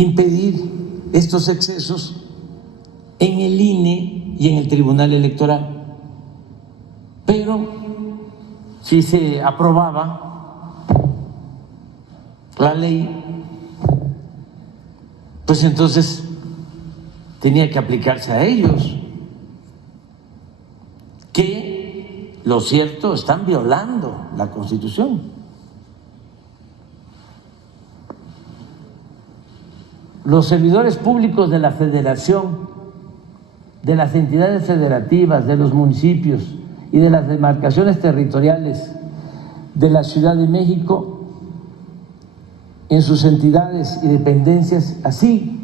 impedir estos excesos en el INE y en el Tribunal Electoral. Pero si se aprobaba la ley, pues entonces tenía que aplicarse a ellos, que, lo cierto, están violando la Constitución. Los servidores públicos de la Federación, de las entidades federativas, de los municipios y de las demarcaciones territoriales de la Ciudad de México, en sus entidades y dependencias, así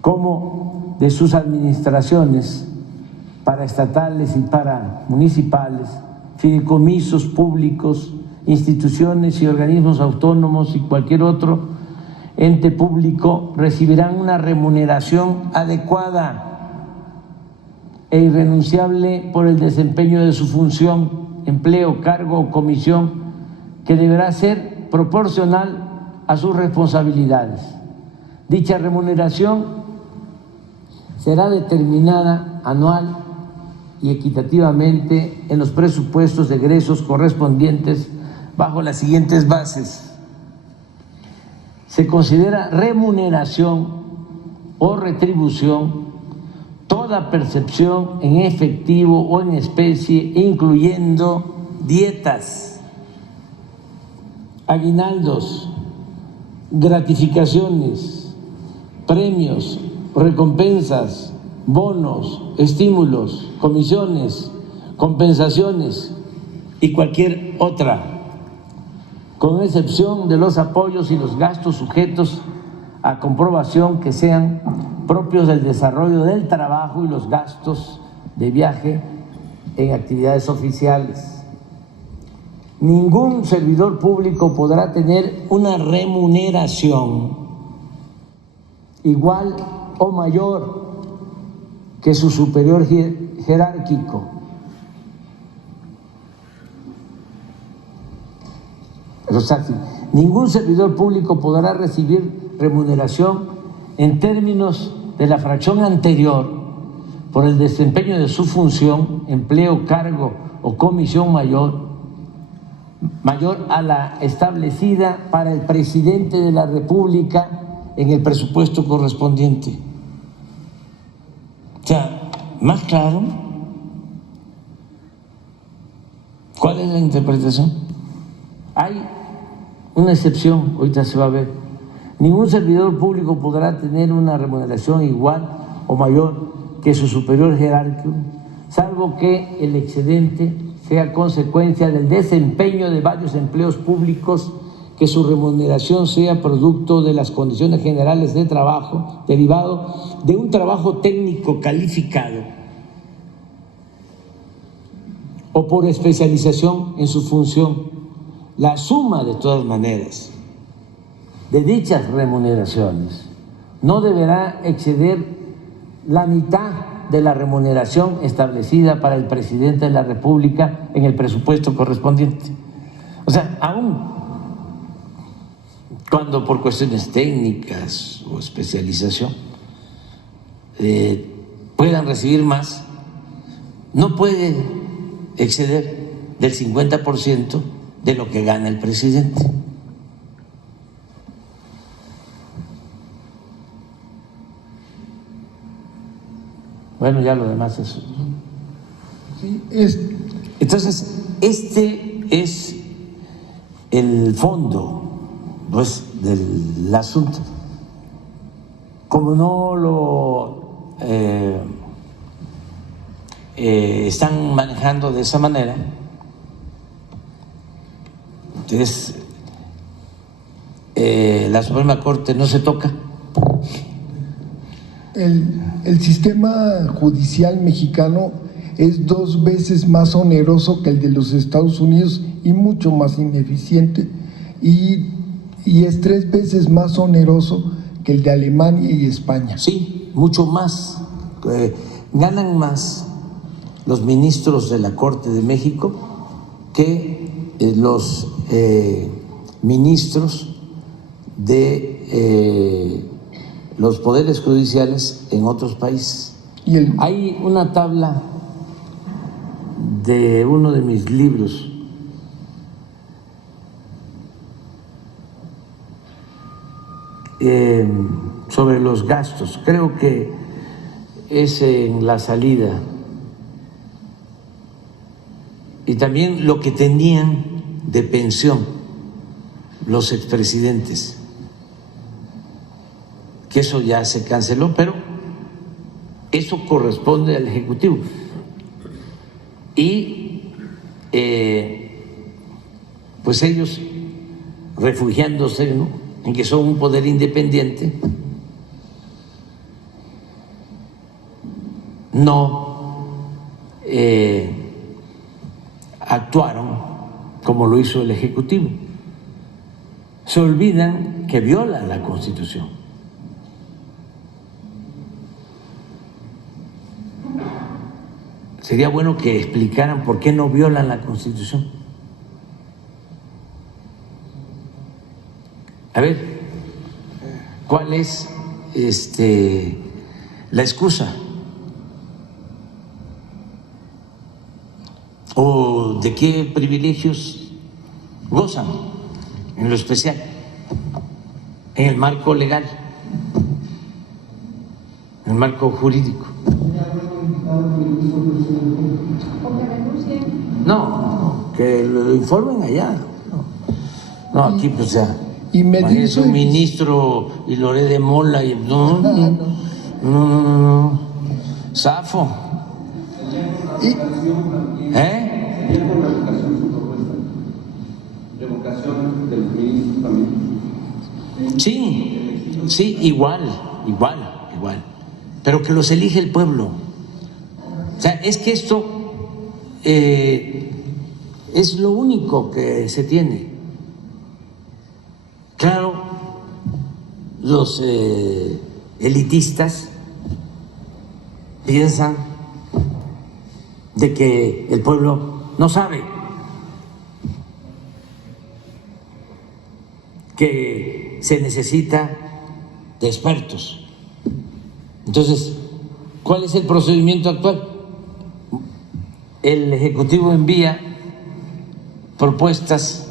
como de sus administraciones paraestatales y paramunicipales, fideicomisos públicos, instituciones y organismos autónomos y cualquier otro ente público, recibirán una remuneración adecuada e irrenunciable por el desempeño de su función, empleo, cargo o comisión, que deberá ser proporcional a sus responsabilidades. Dicha remuneración será determinada anual y equitativamente en los presupuestos de egresos correspondientes bajo las siguientes bases. Se considera remuneración o retribución toda percepción en efectivo o en especie, incluyendo dietas, aguinaldos, gratificaciones, premios, recompensas, bonos, estímulos, comisiones, compensaciones y cualquier otra, con excepción de los apoyos y los gastos sujetos a comprobación que sean propios del desarrollo del trabajo y los gastos de viaje en actividades oficiales. Ningún servidor público podrá tener una remuneración igual o mayor que su superior jerárquico. O sea, ningún servidor público podrá recibir remuneración en términos de la fracción anterior por el desempeño de su función, empleo, cargo o comisión mayor a la establecida para el presidente de la República en el presupuesto correspondiente. O sea, más claro, ¿cuál es la interpretación? Hay una excepción, ahorita se va a ver. Ningún servidor público podrá tener una remuneración igual o mayor que su superior jerárquico, salvo que el excedente sea consecuencia del desempeño de varios empleos públicos, que su remuneración sea producto de las condiciones generales de trabajo derivado de un trabajo técnico calificado o por especialización en su función. La suma, de todas maneras, de dichas remuneraciones no deberá exceder la mitad de la remuneración establecida para el presidente de la República en el presupuesto correspondiente. O sea, aún cuando por cuestiones técnicas o especialización puedan recibir más, no puede exceder del 50% de lo que gana el presidente. Bueno, ya lo demás es. Sí, Entonces, este es el fondo, pues, del asunto. Como no lo están manejando de esa manera, entonces la Suprema Corte no se toca. El sistema judicial mexicano es 2 veces más oneroso que el de los Estados Unidos y mucho más ineficiente, y es 3 veces más oneroso que el de Alemania y España. Sí, mucho más. Ganan más los ministros de la Corte de México que los ministros de los poderes judiciales en otros países. Hay una tabla de uno de mis libros sobre los gastos, creo que es en la salida, y también lo que tenían de pensión los expresidentes, que eso ya se canceló, pero eso corresponde al Ejecutivo. Y pues ellos refugiándose, ¿no?, en que son un poder independiente, no actuaron como lo hizo el Ejecutivo. Se olvidan que violan la Constitución. Sería bueno que explicaran por qué no violan la Constitución. A ver, ¿cuál es la excusa? ¿O de qué privilegios gozan en lo especial, en el marco legal, en el marco jurídico? No, que lo informen allá. No, aquí pues ya. Y me dice un ministro y Loré de Mola y no. Zafo. Revocación del ministro también. Sí, igual. Pero que los elige el pueblo. O sea, es que esto es lo único que se tiene. Claro, los elitistas piensan de que el pueblo no sabe, que se necesita de expertos. Entonces, ¿cuál es el procedimiento actual? El Ejecutivo envía propuestas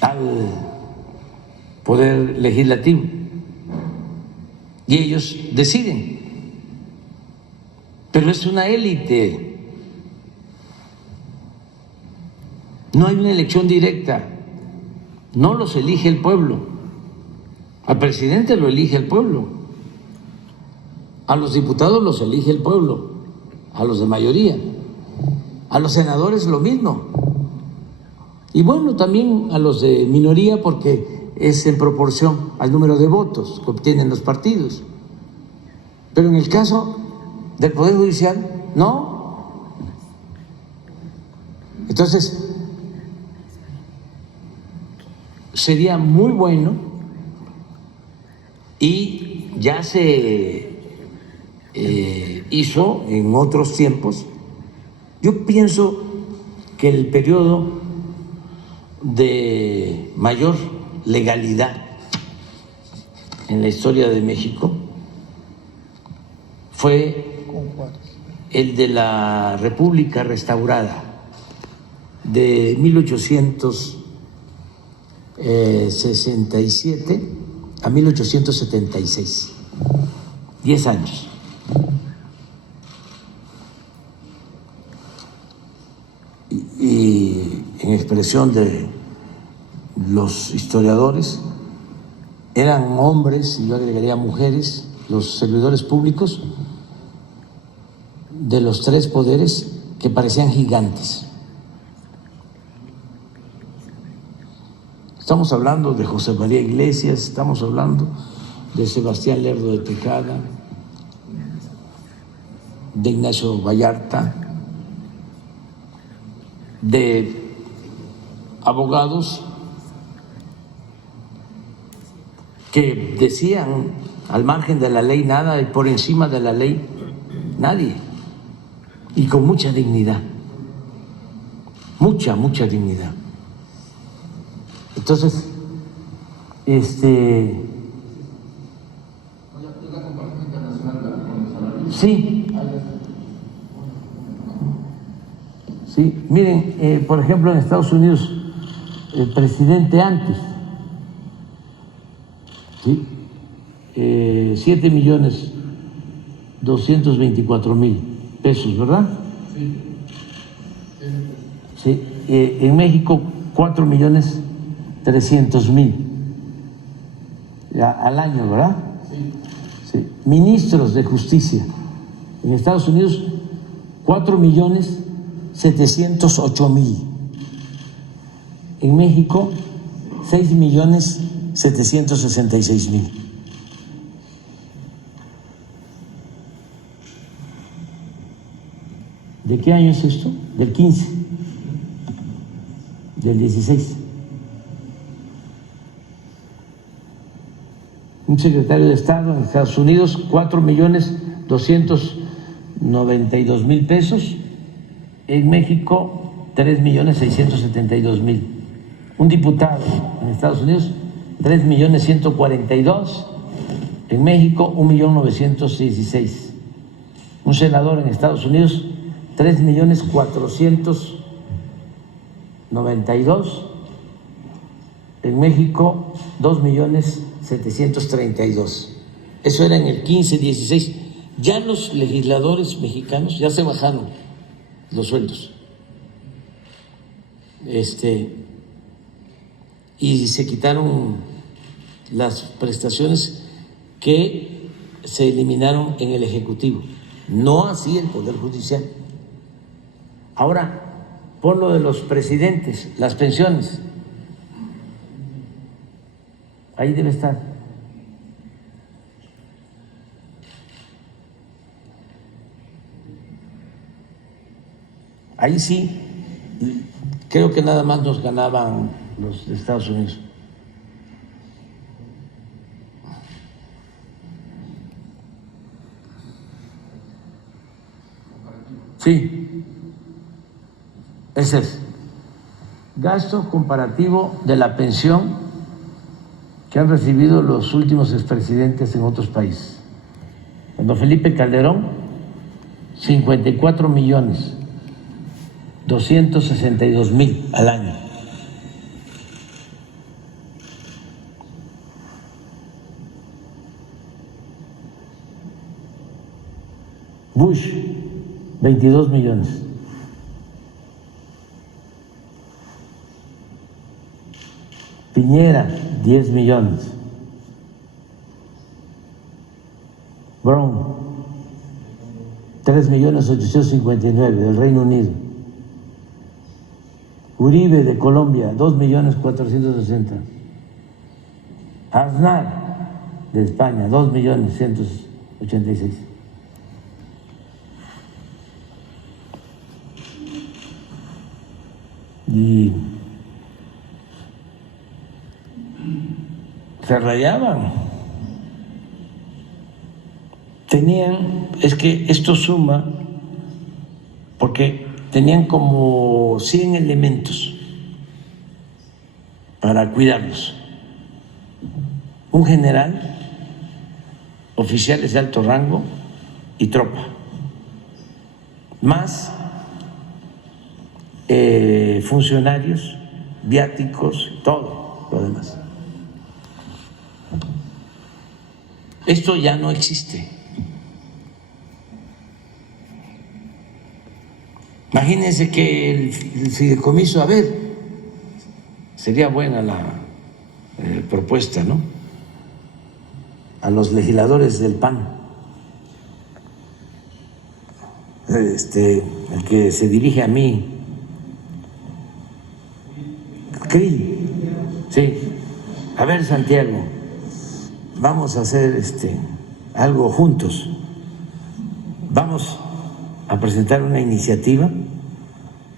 al Poder Legislativo y ellos deciden, pero es una élite, no hay una elección directa, no los elige el pueblo, al presidente lo elige el pueblo, a los diputados los elige el pueblo, a los de mayoría, a los senadores lo mismo. Y bueno, también a los de minoría porque es en proporción al número de votos que obtienen los partidos. Pero en el caso del Poder Judicial, no. Entonces, sería muy bueno, y ya se hizo en otros tiempos. Yo pienso que el periodo de mayor legalidad en la historia de México fue el de la República Restaurada de 1867 a 1876, 10 años. Y en expresión de los historiadores, eran hombres, y yo agregaría mujeres, los servidores públicos de los tres poderes que parecían gigantes. Estamos hablando de José María Iglesias, estamos hablando de Sebastián Lerdo de Tejada, de Ignacio Vallarta, de abogados que decían al margen de la ley nada y por encima de la ley nadie, y con mucha dignidad, mucha dignidad. Entonces, Sí. Sí, miren, por ejemplo, en Estados Unidos, el presidente antes, ¿sí? 7.224.000 pesos, ¿verdad? Sí. En México, 4.300.000 al año, ¿verdad? Sí. Ministros de Justicia en Estados Unidos, 4.708.000. En México, 6.766.000. ¿De qué año es esto? Del 15, del 16. Un secretario de Estado en Estados Unidos, 4.292.000 pesos. En México, 3.672.000. Un diputado en Estados Unidos, 3.142.000. En México, 1.916.000. Un senador en Estados Unidos, 3.492.000. En México, 2.732.000. Eso era en el 15-16. Ya los legisladores mexicanos ya se bajaron los sueldos. Y se quitaron las prestaciones que se eliminaron en el Ejecutivo. No así el Poder Judicial. Ahora, por lo de los presidentes, las pensiones, ahí debe estar. Ahí sí, creo que nada más nos ganaban los de Estados Unidos. Sí, ese es. Gasto comparativo de la pensión que han recibido los últimos expresidentes en otros países. Cuando Felipe Calderón, 54.262.000 al año. Bush, 22 millones. Piñera, 10 millones. Brown, 3.859.000 del Reino Unido. Uribe de Colombia, 2.460.000. Aznar de España, 2.186.000. Y se rayaban. Tenían, es que esto suma, porque tenían como 100 elementos para cuidarlos. Un general, oficiales de alto rango y tropa, más funcionarios, viáticos, todo lo demás. Esto ya no existe. Imagínense que el fideicomiso, a ver, sería buena la propuesta, ¿no? A los legisladores del PAN, el que se dirige a mí, Krill, sí, a ver, Santiago, vamos a hacer algo juntos, vamos a presentar una iniciativa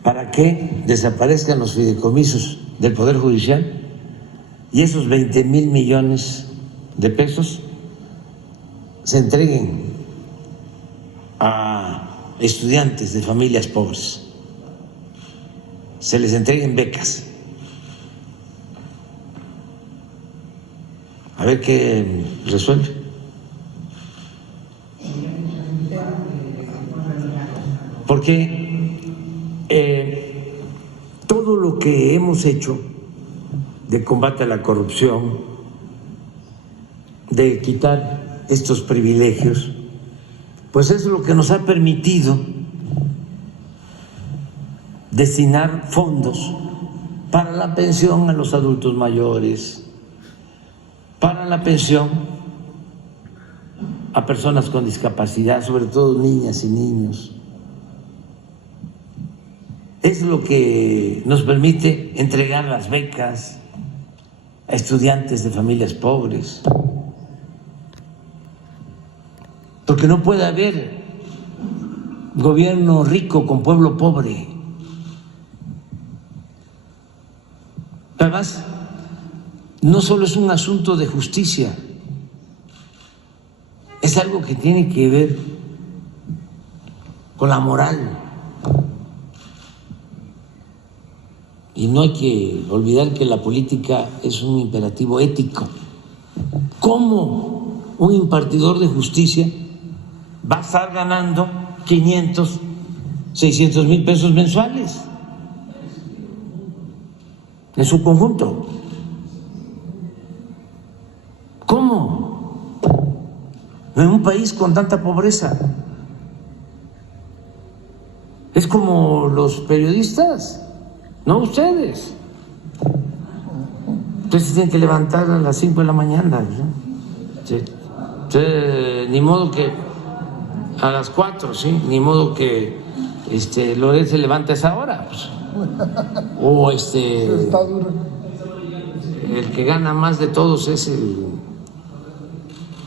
para que desaparezcan los fideicomisos del Poder Judicial y esos 20,000 millones de pesos se entreguen a estudiantes de familias pobres, se les entreguen becas. a ver qué resuelve. Porque todo lo que hemos hecho de combate a la corrupción, de quitar estos privilegios, pues es lo que nos ha permitido destinar fondos para la pensión a los adultos mayores, para la pensión a personas con discapacidad, sobre todo niñas y niños. Es lo que nos permite entregar las becas a estudiantes de familias pobres. Porque no puede haber gobierno rico con pueblo pobre. Además, no solo es un asunto de justicia, es algo que tiene que ver con la moral. Y no hay que olvidar que la política es un imperativo ético. ¿Cómo un impartidor de justicia va a estar ganando 500, 600 mil pesos mensuales en su conjunto? ¿Cómo? En un país con tanta pobreza. Es como los periodistas, no ustedes. Ustedes tienen que levantar a las 5 de la mañana, ¿no? Sí. Ni modo que a las 4, ¿sí? Ni modo que Loret se levante a esa hora, pues. O el que gana más de todos es el...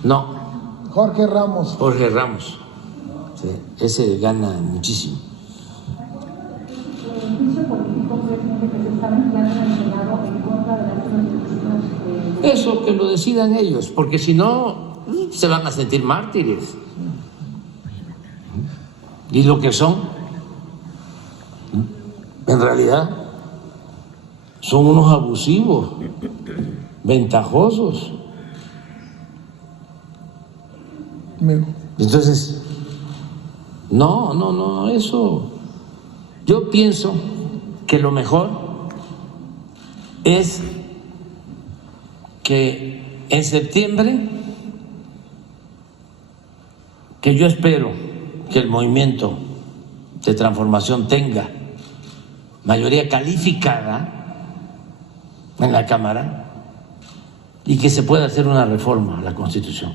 No. Jorge Ramos. Jorge Ramos. Sí, ese gana muchísimo. Eso que lo decidan ellos, porque si no se van a sentir mártires. Y lo que son, en realidad, son unos abusivos, ventajosos. Entonces, no, eso. Yo pienso que lo mejor es que en septiembre, que yo espero que el movimiento de transformación tenga mayoría calificada en la Cámara y que se pueda hacer una reforma a la Constitución.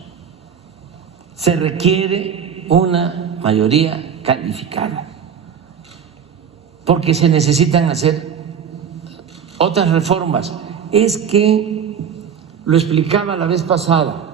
Se requiere una mayoría calificada porque se necesitan hacer otras reformas. Es que lo explicaba la vez pasada,